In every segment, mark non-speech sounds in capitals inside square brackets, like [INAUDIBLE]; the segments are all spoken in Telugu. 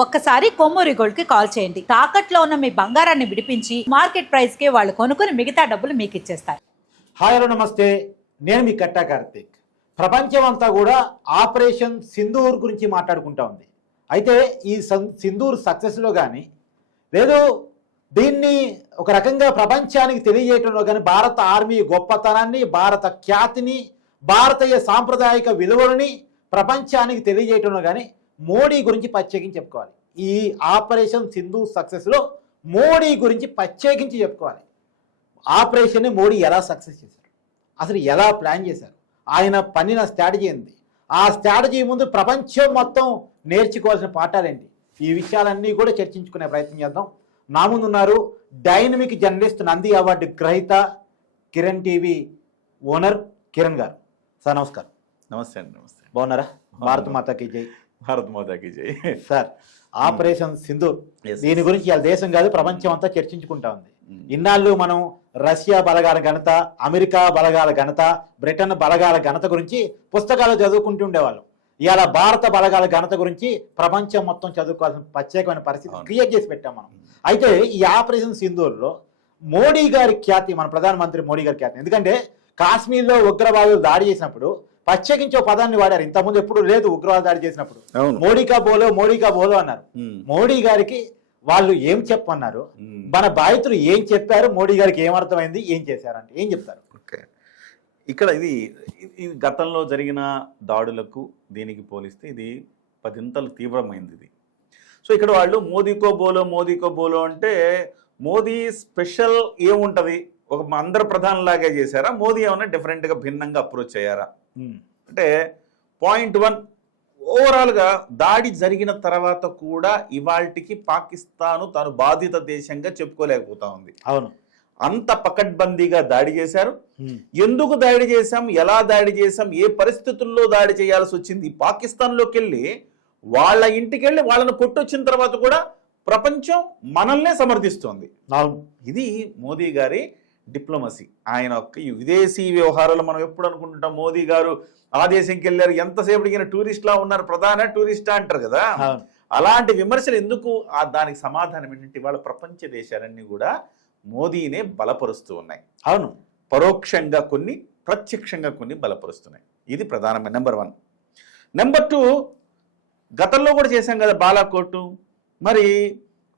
ఒక్కసారి కొమ్మూరి గోల్డ్కి కాల్ చేయండి. తాకట్లో ఉన్న మీ బంగారాన్ని విడిపించి మార్కెట్ ప్రైస్కి వాళ్ళు కొనుక్కుని మిగతా డబ్బులు మీకు ఇచ్చేస్తారు. హాయ్ హలో నమస్తే. నేను మీ కట్టా కార్తీక్. ప్రపంచం అంతా కూడా ఆపరేషన్ సింధూర్ గురించి మాట్లాడుకుంటా ఉంది. అయితే ఈ సింధూర్ సక్సెస్లో కానీ లేదు దీన్ని ఒక రకంగా ప్రపంచానికి తెలియజేయటంలో కానీ భారత ఆర్మీ గొప్పతనాన్ని భారత ఖ్యాతిని భారతీయ సాంప్రదాయిక విలువలని ప్రపంచానికి తెలియజేయటంలో కానీ మోడీ గురించి ప్రత్యేకించి చెప్పుకోవాలి. ఈ ఆపరేషన్ సింధు సక్సెస్లో మోడీ గురించి ప్రత్యేకించి చెప్పుకోవాలి. ఆపరేషన్ని మోడీ ఎలా సక్సెస్ చేశారు? అసలు ఎలా ప్లాన్ చేశారు? ఆయన పన్నిన స్ట్రాటజీ ఏంటి ఆ స్ట్రాటజీ ముందు ప్రపంచం మొత్తం నేర్చుకోవాల్సిన పాఠాలేంటి ఈ విషయాలన్నీ కూడా చర్చించుకునే ప్రయత్నం చేద్దాం. నా ముందు ఉన్నారు డైనమిక్ జర్నలిస్ట్ నంది అవార్డు గ్రహీత కిరణ్ టీవీ ఓనర్ కిరణ్ గారు. సార్ నమస్కారం. నమస్తే అండి నమస్తే. బాగున్నారా? భారత మాతాకి జై. భారత్ మాతాకి జై. Sir operation Sindhu. దీని గురించి ఇవాళ దేశం కాదు ప్రపంచం అంతా చర్చించుకుంటా ఉంది Mm. ఇన్నాళ్ళు మనం రష్యా బలగాల ఘనత అమెరికా బలగాల ఘనత బ్రిటన్ బలగాల ఘనత గురించి పుస్తకాలు చదువుకుంటూ ఉండేవాళ్ళం ఇవాళ భారత బలగాల ఘనత గురించి ప్రపంచం మొత్తం చదువుకోవాల్సిన ప్రత్యేకమైన పరిస్థితి. క్రియేట్ చేసి పెట్టాం మనం అయితే ఈ ఆపరేషన్ సింధూర్లో మోడీ గారి ఖ్యాతి మన ప్రధానమంత్రి మోడీ గారి ఖ్యాతి ఎందుకంటే కాశ్మీర్లో ఉగ్రవాదులు దాడి చేసినప్పుడు ప్రత్యేకించి ఒక పదాన్ని వాడారు. ఇంతకుముందు ఎప్పుడు లేదు ఉగ్రవాద దాడి చేసినప్పుడు. మోడీకా బోలో మోడీకా బోలో అన్నారు. మోడీ గారికి వాళ్ళు ఏం చెప్పన్నారు. మన బాధితులు ఏం చెప్పారు? మోడీ గారికి ఏం అర్థమైంది? ఏం చేశారంటే ఏం చెప్తారు? ఇక్కడ ఇది గతంలో జరిగిన దాడులకు దీనికి పోలిస్తే ఇది పదింతలు తీవ్రమైంది ఇది. సో ఇక్కడ వాళ్ళు మోదీకో బోలో మోదీకో బోలో అంటే మోదీ స్పెషల్ ఏముంటది? ఒక అందరు ప్రధానిలాగే చేశారా? మోదీ ఏమన్నా డిఫరెంట్గా భిన్నంగా అప్రోచ్ అయ్యారా? అంటే పాయింట్ వన్ ఓవరాల్గా దాడి జరిగిన తర్వాత కూడా ఇవాల్టికి పాకిస్తాను తాను బాధిత దేశంగా చెప్పుకోలేకపోతా ఉంది. అవును. అంత పకడ్బందీగా దాడి చేశారు. ఎందుకు దాడి చేశాం? ఎలా దాడి చేశాం? ఏ పరిస్థితుల్లో దాడి చేయాల్సి వచ్చింది? పాకిస్తాన్లోకి వెళ్ళి వాళ్ళ ఇంటికి వెళ్ళి వాళ్ళని కొట్టొచ్చిన తర్వాత కూడా ప్రపంచం మనల్నే సమర్థిస్తోంది. ఇది మోదీ గారి డిప్లొమసీ. ఆయన విదేశీ వ్యవహారాలు మనం ఎప్పుడు అనుకుంటుంటాం? మోదీ గారు ఆ దేశంకి వెళ్ళారు ఎంతసేపటికి టూరిస్ట్ లా ఉన్నారు ప్రధాన టూరిస్టా అంటారు కదా? అలాంటి విమర్శలు ఎందుకు ఆ దానికి సమాధానం ఏంటంటే ఇవాళ ప్రపంచ దేశాలన్నీ కూడా మోదీనే బలపరుస్తూ ఉన్నాయి. అవును. పరోక్షంగా కొన్ని ప్రత్యక్షంగా కొన్ని బలపరుస్తున్నాయి. ఇది ప్రధానమైన నెంబర్ వన్. నెంబర్ టూ గతంలో కూడా చేశాం కదా బాలాకోటు. మరి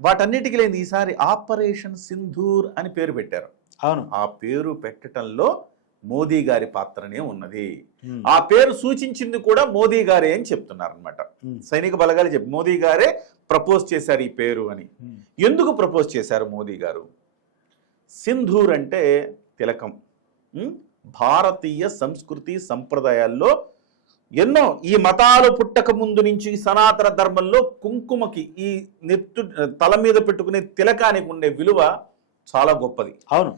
వాటన్నిటికీ లేని ఈసారి ఆపరేషన్ సింధూర్ అని పేరు పెట్టారు. అవును. ఆ పేరు పెట్టడంలో మోదీ గారి పాత్రనే ఉన్నది. ఆ పేరు సూచించింది కూడా మోదీ గారే అని చెప్తున్నారు అనమాట. సైనిక బలగాలు చెప్పి మోదీ గారే ప్రపోజ్ చేశారు ఈ పేరు అని. ఎందుకు ప్రపోజ్ చేశారు మోదీ గారు? సింధూర్ అంటే తిలకం. భారతీయ సంస్కృతి సంప్రదాయాల్లో ఎన్నో ఈ మతాలు పుట్టక ముందు నుంచి సనాతన ధర్మంలో కుంకుమకి ఈ నెత్తు తల మీద పెట్టుకునే తిలకానికి ఉండే విలువ చాలా గొప్పది. అవును.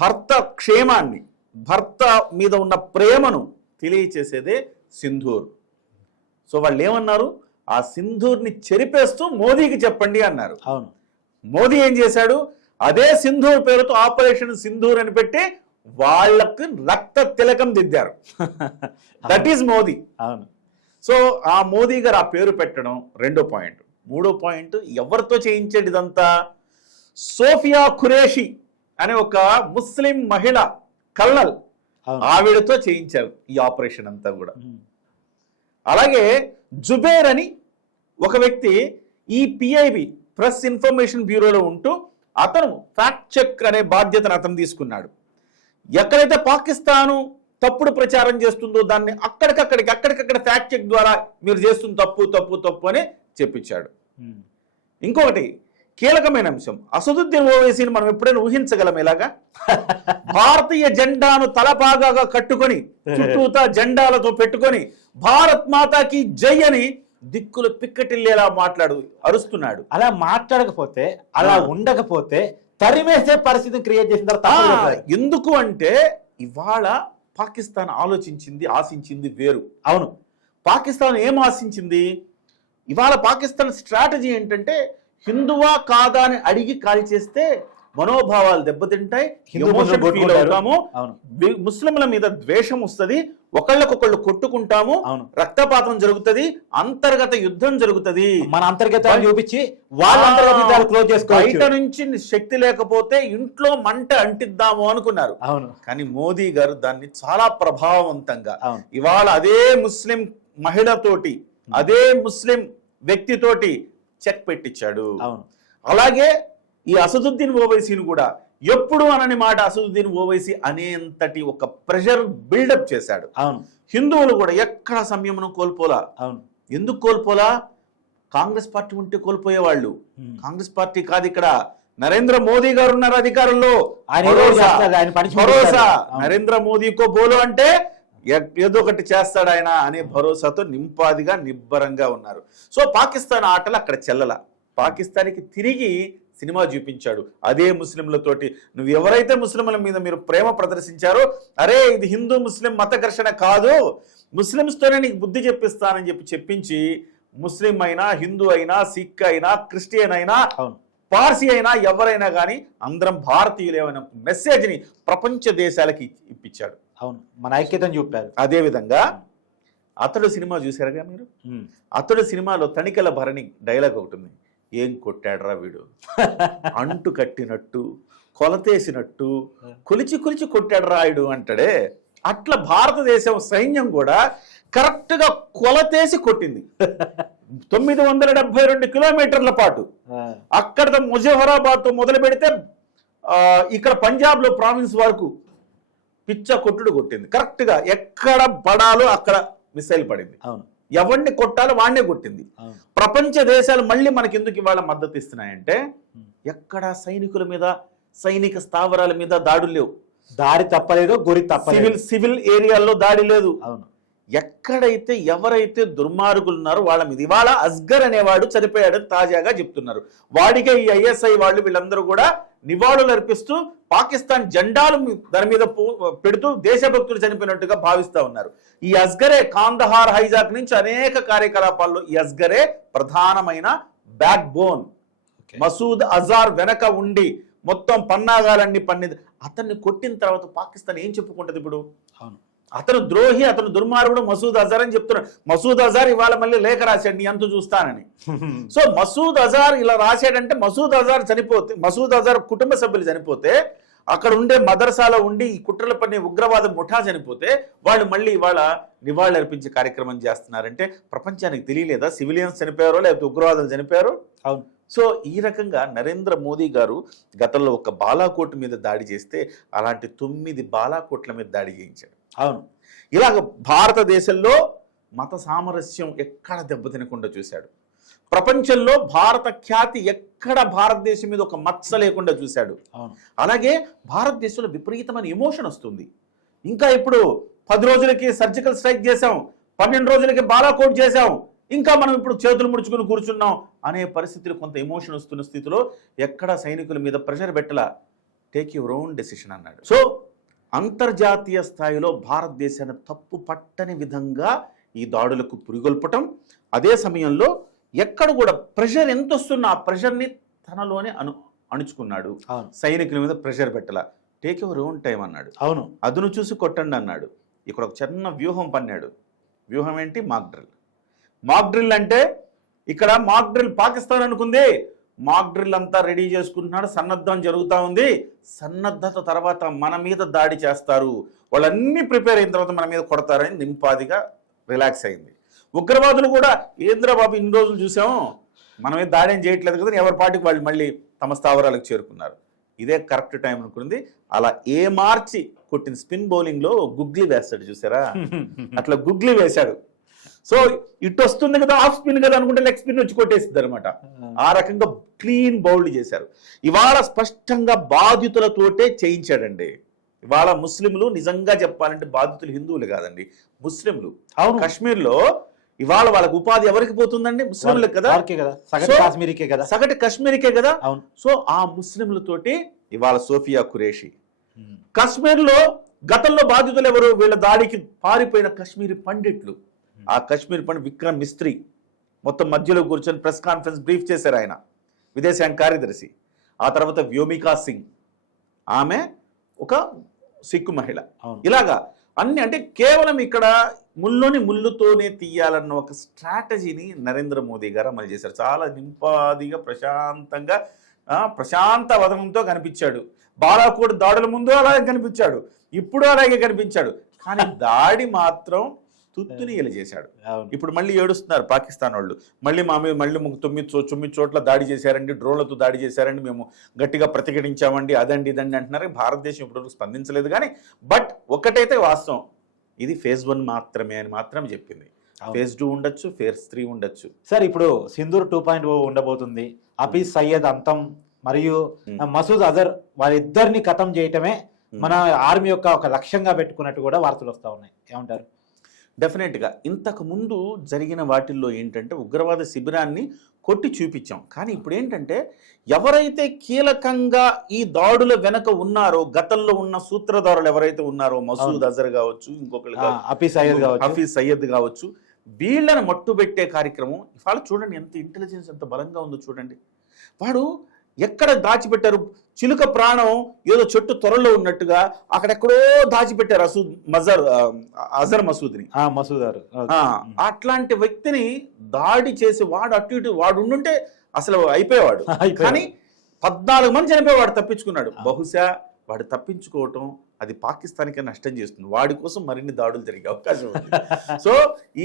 భర్త క్షేమాన్ని భర్త మీద ఉన్న ప్రేమను తెలియచేసేదే సింధూర్. సో వాళ్ళు ఏమన్నారు ఆ సింధూర్ని చెరిపేస్తూ మోదీకి చెప్పండి అన్నారు. అవును. మోదీ ఏం చేశాడు? అదే సింధూర్ పేరుతో ఆపరేషన్ సింధూర్ అని పెట్టి వాళ్ళకు రక్త తిలకం దిద్దారు. దట్ ఈస్ మోదీ అవును. సో ఆ మోదీ గారు ఆ పేరు పెట్టడం రెండో పాయింట్. మూడో పాయింట్ ఎవరితో చేయించాడు ఇదంతా? సోఫియా ఖురేషి అనే ఒక ముస్లిం మహిళ కల్నల్ అవును. ఆవిడతో చేయించారు ఈ ఆపరేషన్ అంతా కూడా. అలాగే జుబేర్ అని ఒక వ్యక్తి ఈ పిఐబి ప్రెస్ ఇన్ఫర్మేషన్ బ్యూరోలో ఉంటూ అతను ఫ్యాక్ట్ చెక్ అనే బాధ్యతను అతను తీసుకున్నాడు. ఎక్కడైతే పాకిస్తాను తప్పుడు ప్రచారం చేస్తుందో దాన్ని అక్కడికక్కడికి అక్కడికక్కడ ఫ్యాక్ట్ చెక్ ద్వారా మీరు చేస్తుంది తప్పు తప్పు తప్పు అని చెప్పించాడు. ఇంకొకటి కీలకమైన అంశం. అసదుద్దీన్ ఓవైసీని మనం ఎప్పుడైనా ఊహించగలం ఇలాగా [LAUGHS] భారతీయ జెండాను తలపాగాగా కట్టుకొని [LAUGHS] చుట్టూతా జెండాలతో పెట్టుకొని భారత్ మాతాకి జై అని దిక్కులు పిక్కటిల్లేలా మాట్లాడు అరుస్తున్నాడు. అలా మాట్లాడకపోతే అలా. ఉండకపోతే తరిమేసే పరిస్థితిని క్రియేట్ చేసిన తర్వాత. ఎందుకు అంటే ఇవాళ పాకిస్తాన్ ఆలోచించింది ఆశించింది వేరు. అవును. పాకిస్తాన్ ఏం ఆశించింది? ఇవాళ పాకిస్తాన్ స్ట్రాటజీ ఏంటంటే హిందువా కాదా అని అడిగి కాల్ చేస్తే మనోభావాలు దెబ్బతింటాయి ముస్లింల మీద ద్వేషం వస్తుంది ఒకళ్ళకొకళ్ళు కొట్టుకుంటాము రక్తపాతం జరుగుతది అంతర్గత యుద్ధం జరుగుతది. మన అంతర్గతాలు చూపించి వాళ్ళ క్లోజ్ బయట నుంచి శక్తి లేకపోతే ఇంట్లో మంట అంటిద్దాము అనుకున్నారు. అవును. కానీ మోదీ గారు దాన్ని చాలా ప్రభావవంతంగా అవును. ఇవాళ అదే ముస్లిం మహిళతోటి అదే ముస్లిం వ్యక్తితోటి చెక్ పెట్టించాడు. అవును. అలాగే ఈ అసదుద్దీన్ ఓవైసీని కూడా ఎప్పుడు అనని మాట అసదుద్దీన్ ఓవైసీ అనేంతటి ఒక ప్రెషర్ బిల్డప్ చేశాడు. అవును. హిందువులు కూడా ఎక్కడ సంయమనం కోల్పోలా? అవును. ఎందుకు కోల్పోలా? కాంగ్రెస్ పార్టీ ఉంటే కోల్పోయేవాళ్ళు. కాంగ్రెస్ పార్టీ కాదు ఇక్కడ. నరేంద్ర మోదీ గారు ఉన్నారు అధికారంలో. భరోసా. నరేంద్ర మోదీకో బోలు అంటే ఏదో ఒకటి చేస్తాడు ఆయన అనే భరోసాతో నింపాదిగా నిబ్బరంగా ఉన్నారు. సో పాకిస్తాన్ ఆటలు అక్కడ చెల్లల. పాకిస్తాన్కి తిరిగి సినిమా చూపించాడు. అదే ముస్లింలతోటి. నువ్వు ఎవరైతే ముస్లింల మీద మీరు ప్రేమ ప్రదర్శించారో అరే ఇది హిందూ ముస్లిం మత ఘర్షణ కాదు. ముస్లిమ్స్తోనే నీకు బుద్ధి చెప్పిస్తానని చెప్పి చెప్పించి ముస్లిం అయినా హిందూ అయినా సిక్ అయినా క్రిస్టియన్ అయినా అవును. పార్సీ అయినా ఎవరైనా కానీ అందరం భారతీయులేమైన మెసేజ్ని ప్రపంచ దేశాలకి ఇప్పించాడు. అవును. మన ఐక్యతను చూపారు. అదేవిధంగా అతడు సినిమా చూశారుగా మీరు. అతడు సినిమాలో తనికల భరణి డైలాగ్ ఒకటి ఉంది. ఏం కొట్టాడురా వీడు? అంటు కట్టినట్టు కొలతేసినట్టు కొలిచి కొలిచి కొట్టాడు రాయుడు అంటాడే. అట్లా భారతదేశం సైన్యం కూడా కరెక్ట్గా కొలతేసి కొట్టింది. తొమ్మిది వందల డెబ్బై రెండు కిలోమీటర్ల పాటు. అక్కడ ముజఫరాబాద్తో మొదలు పెడితే ఇక్కడ పంజాబ్లో ప్రావిన్స్ వరకు పిచ్చ కొట్టుడు కొట్టింది. కరెక్ట్గా ఎక్కడ పడాలో అక్కడ మిసైల్ పడింది. అవును. ఎవరిని కొట్టాలో వాడినే కొట్టింది. ప్రపంచ దేశాలు మళ్ళీ మనకి ఎందుకు ఇవాళ మద్దతు ఇస్తున్నాయంటే ఎక్కడ సైనికుల మీద సైనిక స్థావరాల మీద దాడులు లేవు. దారి తప్పలేదు గురి తప్పలేదు. సివిల్ సివిల్ ఏరియాల్లో దాడి లేదు. అవును. ఎక్కడైతే ఎవరైతే దుర్మార్గులు ఉన్నారో వాళ్ళ మీద. ఇవాళ అస్గర్ అనేవాడు చనిపోయాడని తాజాగా చెప్తున్నారు. వాడికే ఈ ఐఎస్ఐ వాళ్ళు వీళ్ళందరూ కూడా నివాళులు అర్పిస్తూ పాకిస్తాన్ జెండాలు దాని మీద పెడుతూ దేశభక్తులు చనిపోయినట్టుగా భావిస్తా ఉన్నారు. ఈ అస్గరే కాందహార్ హైజాక్ నుంచి అనేక కార్యకలాపాల్లో ఈ అస్గరే ప్రధానమైన బ్యాక్ బోన్ మసూద్ అజార్ వెనక ఉండి మొత్తం పన్నాగాలన్నీ పన్నిది. అతన్ని కొట్టిన తర్వాత పాకిస్తాన్ ఏం చెప్పుకుంటది ఇప్పుడు? అవును. అతను ద్రోహి అతను దుర్మార్గుడు మసూద్ అజార్ అని చెప్తున్నాడు. మసూద్ అజార్ ఇవాళ మళ్ళీ లేఖ రాశాడు నీ అంత చూస్తానని. [LAUGHS] సో మసూద్ అజార్ ఇలా రాశాడంటే మసూద్ అజార్ చనిపోతే మసూద్ అజార్ కుటుంబ సభ్యులు చనిపోతే అక్కడ ఉండే మదర్సాలో ఉండి ఈ కుట్రల పని ఉగ్రవాద ముఠా చనిపోతే వాళ్ళు మళ్ళీ ఇవాళ నివాళులు అర్పించే కార్యక్రమం చేస్తున్నారంటే ప్రపంచానికి తెలియలేదా? సివిలియన్స్ చనిపోయారో లేకపోతే ఉగ్రవాదులు చనిపోయారో? అవును. సో ఈ రకంగా నరేంద్ర మోదీ గారు గతంలో ఒక బాలాకోట్ మీద దాడి చేస్తే అలాంటి తొమ్మిది బాలాకోట్ల మీద దాడి చేయించాడు. అవును. ఇలాగ భారతదేశంలో మత సామరస్యం ఎక్కడ దెబ్బతినకుండా చూశాడు. ప్రపంచంలో భారత ఖ్యాతి ఎక్కడ భారతదేశం మీద ఒక మచ్చ లేకుండా చూశాడు. అవును. అలాగే భారతదేశంలో విపరీతమైన ఎమోషన్ వస్తుంది. ఇంకా ఇప్పుడు పది రోజులకి సర్జికల్ స్ట్రైక్ చేశాం పన్నెండు రోజులకి బాలాకోట్ చేశాం ఇంకా మనం ఇప్పుడు చేతులు ముడుచుకుని కూర్చున్నాం అనే పరిస్థితులు కొంత ఎమోషన్ వస్తున్న స్థితిలో ఎక్కడ సైనికుల మీద ప్రెషర్ పెట్టలా. టేక్ యువర్ ఓన్ డెసిషన్ అన్నాడు. సో అంతర్జాతీయ స్థాయిలో భారతదేశాన్ని తప్పు పట్టని విధంగా ఈ దాడులకు పురిగొల్పటం అదే సమయంలో ఎక్కడ కూడా ప్రెషర్ ఎంత వస్తున్నా ఆ ప్రెషర్ని తనలోనే అను అణుచుకున్నాడు. సైనికుల మీద ప్రెషర్ పెట్టాల. టేక్ యువర్ ఓన్ టైం అన్నాడు. అవును. అదును చూసి కొట్టండి అన్నాడు. ఇక్కడ ఒక చిన్న వ్యూహం పన్నాడు. వ్యూహం ఏంటి? Mock drill. మాక్ డ్రిల్ అంటే ఇక్కడ మాక్ డ్రిల్ పాకిస్తాన్ అనుకుంది. మాక్ డ్రిల్ అంతా రెడీ చేసుకుంటున్నాడు. సన్నద్ధం జరుగుతూ ఉంది. సన్నద్ధత తర్వాత మన మీద దాడి చేస్తారు. వాళ్ళన్నీ ప్రిపేర్ అయిన తర్వాత మన మీద కొడతారని నింపాదిగా రిలాక్స్ అయింది. ఉగ్రవాదులు కూడా ఏంద్ర బాబు ఇన్ని రోజులు చూసాము మన మీద దాడి ఏం చేయట్లేదు కదా ఎవరి పార్టీకి వాళ్ళు మళ్ళీ తమ స్థావరాలకు చేరుకున్నారు. ఇదే కరెక్ట్ టైం అనుకుంది. అలా ఏ మార్చి కొట్టిన స్పిన్ బౌలింగ్లో గుగ్లీ వేస్తాడు చూసారా? [LAUGHS] అట్లా గుగ్లీ వేశాడు. సో ఇటు వస్తుంది కదా ఆఫ్ స్పిన్ కదా అనుకుంటే లెగ్ స్పిన్ వచ్చి కొట్టేసింది అనమాట. ఆ. రకంగా క్లీన్ బౌల్డ్ చేశారు. ఇవాళ స్పష్టంగా బాధితులతోటే చేయించాడండి. ఇవాళ ముస్లింలు నిజంగా చెప్పాలంటే బాధితులు హిందువులు కాదండి ముస్లింలు. అవును. కాశ్మీర్లో ఇవాళ వాళ్ళకి ఉపాధి ఎవరికి పోతుందండి? ముస్లింలకు కదా? కాశ్మీరీకే కదా. సగటు కాశ్మీర్కే కదా? అవును. సో ఆ ముస్లింలతోటి ఇవాళ సోఫియా ఖురేషి. కాశ్మీర్లో గతంలో బాధితులు ఎవరు? వీళ్ళ దాడికి పారిపోయిన కాశ్మీరీ పండిట్లు. ఆ కాశ్మీర్ పండిట్ విక్రమ్ మిస్త్రీ మొత్తం మధ్యలో కూర్చొని ప్రెస్ కాన్ఫరెన్స్ బ్రీఫ్ చేశారు ఆయన విదేశాంగ కార్యదర్శి. ఆ తర్వాత వ్యోమికా సింగ్. ఆమె ఒక సిక్కు మహిళ. ఇలాగా అన్ని అంటే కేవలం ఇక్కడ ముల్లోని ముళ్ళుతోనే తీయాలన్న ఒక స్ట్రాటజీని నరేంద్ర మోదీ గారు అమలు చేశారు. చాలా నింపాదిగా ప్రశాంతంగా ప్రశాంత వదనంతో కనిపించాడు. బాలాకోట్ దాడుల ముందు అలాగే కనిపించాడు. ఇప్పుడు అలాగే కనిపించాడు. కానీ [LAUGHS] దాడి మాత్రం తుత్తునియలు చేశాడు ఇప్పుడు మళ్ళీ ఏడుస్తున్నారు పాకిస్తాన్ వాళ్ళు మళ్ళీ మా మీద మళ్ళీ తొమ్మిది చో- తొమ్మిది చోట్ల దాడి చేశారండి డ్రోన్లతో దాడి చేశారండి మేము గట్టిగా ప్రతిఘటించామండి అదండి ఇదండి అంటున్నారు. భారతదేశం ఇప్పటివరకు స్పందించలేదు కానీ బట్ ఒకటైతే వాస్తవం. ఇది ఫేజ్ వన్ మాత్రమే అని మాత్రం చెప్పింది. ఫేజ్ టూ ఉండొచ్చు ఫేజ్ త్రీ ఉండొచ్చు. సార్ ఇప్పుడు సింధూర్ టూ పాయింట్ ఉండబోతుంది. హఫీజ్ సయ్యద్ అంతం మరియు. మసూద్ అజర్ వారిద్దరిని ఖతం చేయటమే మన ఆర్మీ యొక్క ఒక లక్ష్యంగా పెట్టుకున్నట్టు కూడా వార్తలు వస్తా ఉన్నాయి. ఏమంటారు? డెఫినెట్గా ఇంతకు ముందు జరిగిన వాటిల్లో ఏంటంటే ఉగ్రవాద శిబిరాన్ని కొట్టి చూపించాం. కానీ ఇప్పుడు ఏంటంటే ఎవరైతే కీలకంగా ఈ దాడుల వెనక ఉన్నారో గతంలో ఉన్న సూత్రధారులు ఎవరైతే ఉన్నారో మసూద్. అజర్ కావచ్చు ఇంకొకరు ఆ, హఫీజ్ సయ్యద్ కావచ్చు. హఫీజ్ సయ్యద్ కావచ్చు వీళ్ళని మట్టుబెట్టే కార్యక్రమం ఇవాళ చూడండి ఎంత ఇంటెలిజెన్స్ ఎంత బలంగా ఉందో చూడండి. వాడు ఎక్కడ దాచిపెట్టారు? చిలుక ప్రాణం ఏదో చెట్టు త్వరలో ఉన్నట్టుగా అక్కడెక్కడో దాచిపెట్టారు అసూద్ మజర్ అజర్ మసూద్ని. ఆ, మసూద్ గారు ఆ, అట్లాంటి వ్యక్తిని దాడి చేసి వాడు అటు ఇటు వాడు ఉండుంటే అసలు అయిపోయేవాడు. [LAUGHS] కానీ పద్నాలుగు మంది చనిపోయేవాడు తప్పించుకున్నాడు. బహుశా వాడు తప్పించుకోవటం అది పాకిస్తాన్కే నష్టం చేస్తుంది. వాడి కోసం మరిన్ని దాడులు జరిగే అవకాశం ఉంది. [LAUGHS] సో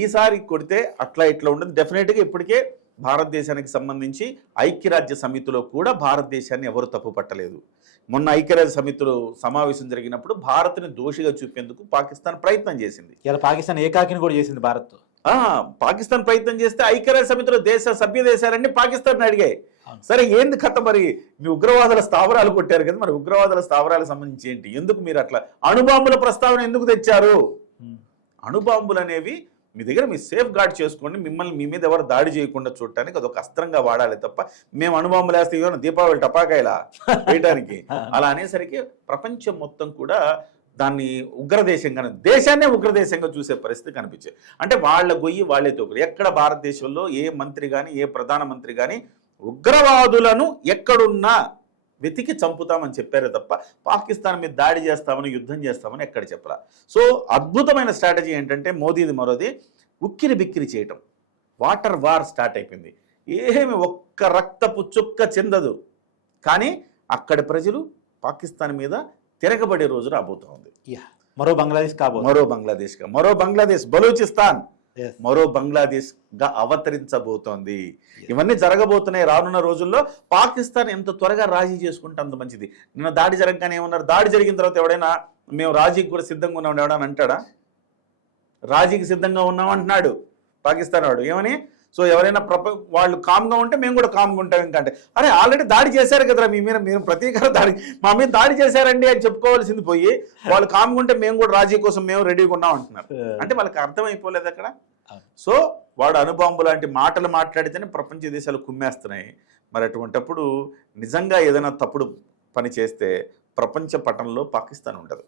ఈసారి కొడితే అట్లా ఇట్లా ఉండదు. డెఫినెట్గా ఇప్పటికే భారతదేశానికి సంబంధించి ఐక్యరాజ్య సమితిలో కూడా భారతదేశాన్ని ఎవరు తప్పు పట్టలేదు. మొన్న ఐక్యరాజ్య సమితిలో సమావేశం జరిగినప్పుడు భారత్ని దోషిగా చూపేందుకు పాకిస్తాన్ ప్రయత్నం చేసింది. ఇలా పాకిస్తాన్ ఏకాకిని కూడా చేసింది భారత్. ఆ, పాకిస్తాన్ ప్రయత్నం చేస్తే ఐక్యరాజ్య సమితిలో దేశ సభ్య దేశాలన్నీ పాకిస్తాన్ అడిగాయి. సరే ఏంది కథ మరి? మీ ఉగ్రవాదుల స్థావరాలు కొట్టారు కదా మరి ఉగ్రవాదుల స్థావరాలకు సంబంధించి ఏంటి? ఎందుకు మీరు అట్లా? అణుబాంబుల ప్రస్తావన ఎందుకు తెచ్చారు? అణుబాంబులు అనేవి మీ దగ్గర మీ సేఫ్ గార్డ్ చేసుకోండి. మిమ్మల్ని మీ మీద ఎవరు దాడి చేయకుండా చూడటానికి అదొక అస్త్రంగా వాడాలి తప్ప మేము అనుభవం వేస్తే ఏమైనా దీపావళి టపాకాయలా వేయడానికి అలా అనేసరికి ప్రపంచం మొత్తం కూడా దాన్ని ఉగ్రదేశంగా దేశాన్నే ఉగ్రదేశంగా చూసే పరిస్థితి కనిపించాయి అంటే వాళ్ళ గొయ్యి వాళ్ళే తోకరు ఎక్కడ భారతదేశంలో ఏ మంత్రి కానీ ఏ ప్రధానమంత్రి కానీ ఉగ్రవాదులను ఎక్కడున్నా వెతికి చంపుతామని చెప్పారే తప్ప పాకిస్తాన్ మీద దాడి చేస్తామని యుద్ధం చేస్తామని ఎక్కడ చెప్పరా సో అద్భుతమైన స్ట్రాటజీ ఏంటంటే మోదీది మరోది ఉక్కిరి బిక్కిరి చేయటం. వాటర్ వార్ స్టార్ట్ అయిపోయింది. ఏమి ఒక్క రక్తపు చుక్క చెందదు. కానీ అక్కడి ప్రజలు పాకిస్తాన్ మీద తిరగబడే రోజు రాబోతా ఉంది యా. మరో బంగ్లాదేశ్ కాబోతుంది. మరో బంగ్లాదేశ్గా మరో బంగ్లాదేశ్ బలూచిస్తాన్. మరో బంగ్లాదేశ్గా అవతరించబోతోంది ఇవన్నీ జరగబోతున్నాయి రానున్న రోజుల్లో. పాకిస్తాన్ ఎంత త్వరగా రాజీ చేసుకుంటే అంత మంచిది. నిన్న దాడి జరగగానే ఏమన్నారు? దాడి జరిగిన తర్వాత ఎవడైనా మేము రాజీకి కూడా సిద్ధంగా ఉన్నాం ఎవడని అంటాడా? రాజీకి సిద్ధంగా ఉన్నాం అంటున్నాడు పాకిస్తాన్ వాడు. ఏమని? సో ఎవరైనా ప్రప వాళ్ళు కామ్గా ఉంటే మేము కూడా కామ్గా ఉంటాం ఇంకా అంటే అరే ఆల్రెడీ దాడి చేశారు కదరా మీ మీద మేము ప్రతీకార దాడి మా మీద దాడి చేశారండి అని చెప్పుకోవాల్సింది పోయి [LAUGHS] వాళ్ళు కామ్గా ఉంటే మేము కూడా రాజీ కోసం మేము రెడీగా ఉన్నాం అంటున్నారు. అంటే వాళ్ళకి అర్థమైపోలేదు అక్కడ. సో వాడు అణుబాంబు లాంటి మాటలు మాట్లాడితేనే ప్రపంచ దేశాలు కుమ్మేస్తున్నాయి. మరి అటువంటప్పుడు నిజంగా ఏదైనా తప్పుడు పని చేస్తే ప్రపంచ పటంలో పాకిస్తాన్ ఉండదు.